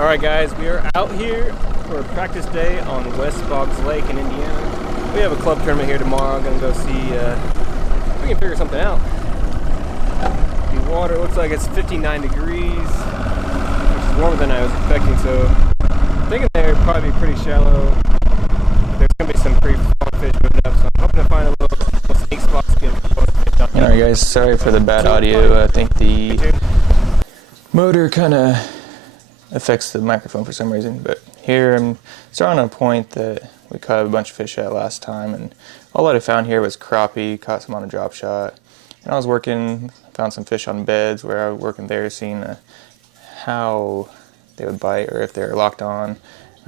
Alright guys, we are out here for a practice day on West Boggs Lake in Indiana. We have a club tournament here tomorrow. I'm going to go see if we can figure something out. The water looks like it's 59 degrees, which is warmer than I was expecting, so I'm thinking they're probably pretty shallow. There's going to be some pretty fun fish moving up, so I'm hoping to find a little snake spot to get most fish on. Alright guys, sorry for the bad audio. I think the motor kind of affects the microphone for some reason, but here I'm starting on a point that we caught a bunch of fish at last time, and all that I found here was crappie. Caught some on a drop shot, and I was working, found some fish on beds where I was working there, seeing how they would bite or if they're locked on.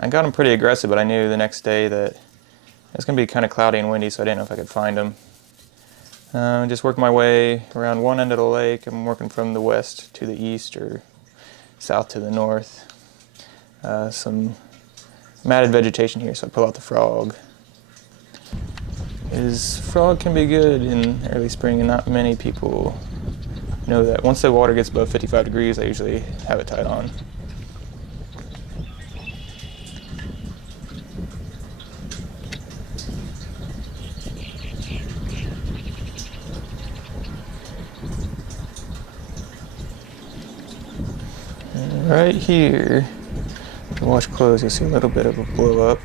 I got them pretty aggressive, but I knew the next day that it was going to be kind of cloudy and windy, so I didn't know if I could find them. Just working my way around one end of the lake. I'm working from the west to the east, or south to the north. Some matted vegetation here, so I pull out the frog. Frog can be good in early spring, and not many people know that. Once the water gets above 55 degrees, I usually have it tied on. Right here, if you watch close, you'll see a little bit of a blow up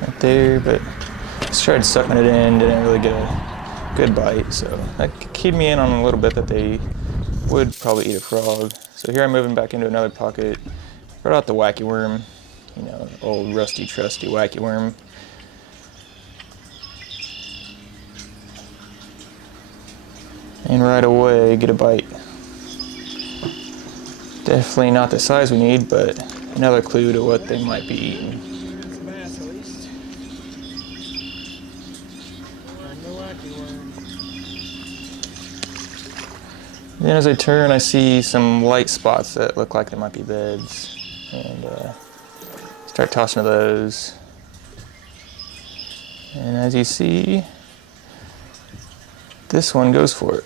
right there, but I just tried sucking it in, didn't really get a good bite, so that keyed me in on a little bit that they would probably eat a frog. So here I'm moving back into another pocket, brought out the wacky worm, you know, old rusty trusty wacky worm. And right away, get a bite. Definitely not the size we need, but another clue to what they might be eating. Then as I turn, I see some light spots that look like they might be beds, and start tossing to those. And as you see, this one goes for it.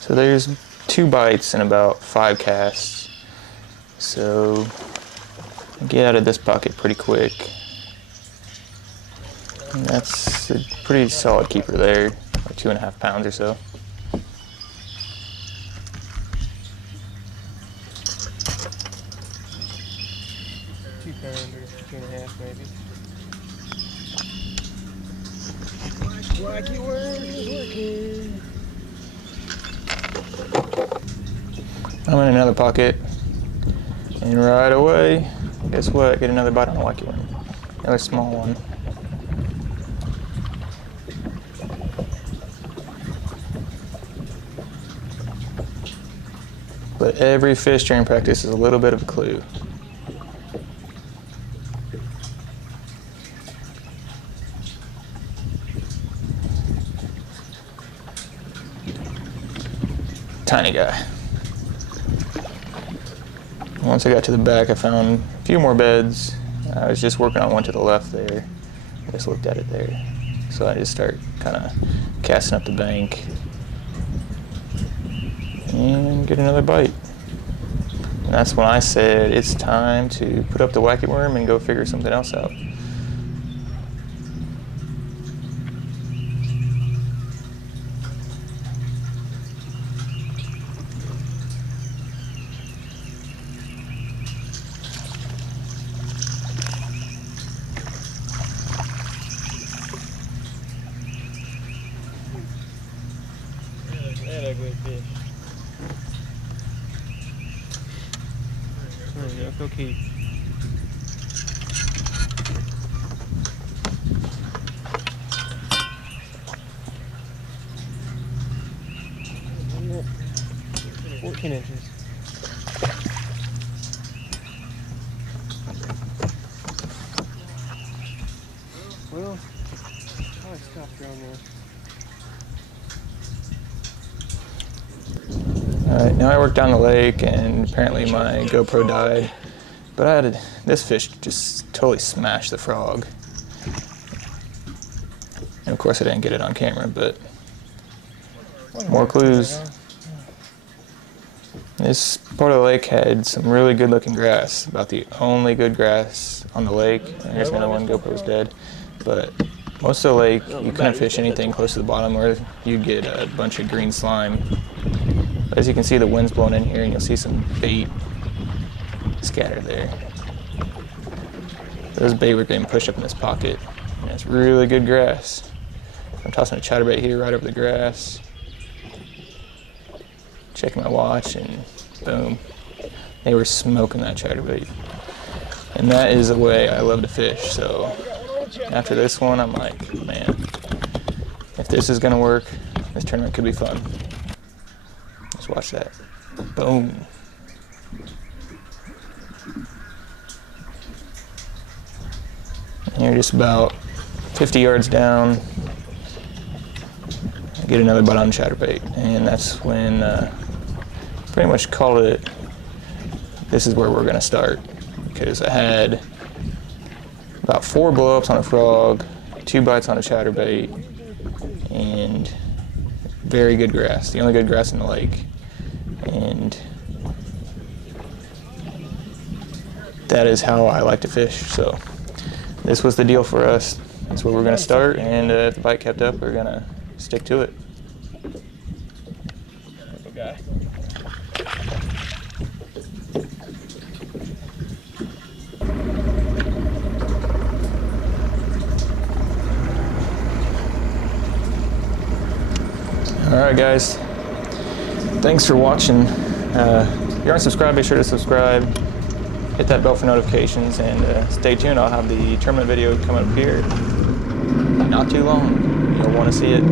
So there's 2 bites and about 5 casts. So get out of this pocket pretty quick. And that's a pretty solid keeper there, like 2.5 pounds or so. Maybe. Wacky worm is working. I'm in another pocket, and right away, guess what? Get another bite on a wacky worm. Another small one. But every fish during practice is a little bit of a clue. Tiny guy. Once I got to the back, I found a few more beds. I was just working on one to the left there. I just looked at it there. So I just start kind of casting up the bank and get another bite. And that's when I said it's time to put up the wacky worm and go figure something else out. That ugly fish. There we go, go keep. Yeah. 14 inches. Well, probably stopped around there. Alright, now I work down the lake, and apparently my GoPro died. But this fish just totally smashed the frog. And of course I didn't get it on camera, but more clues. This part of the lake had some really good looking grass, about the only good grass on the lake. And here's another one, GoPro's dead. But most of the lake, you couldn't fish anything close to the bottom or you'd get a bunch of green slime. But as you can see, the wind's blowing in here and you'll see some bait scattered there. Those bait were getting pushed up in this pocket. And it's really good grass. I'm tossing a chatterbait here right over the grass. Checking my watch and boom. They were smoking that chatterbait. And that is the way I love to fish. So after this one, I'm like, man, if this is gonna work, this tournament could be fun. Let's watch that. Boom. And here, just about 50 yards down, I get another bite on chatterbait, and that's when pretty much called it. This is where we're gonna start, because I had about 4 blow-ups on a frog, 2 bites on a chatterbait, and very good grass. The only good grass in the lake, and that is how I like to fish. So this was the deal for us. That's where we're gonna start, and if the bite kept up, we're gonna stick to it. Guy. Alright guys, thanks for watching. If you aren't subscribed, be sure to subscribe, hit that bell for notifications, and stay tuned. I'll have the tournament video coming up here not too long. You'll want to see it.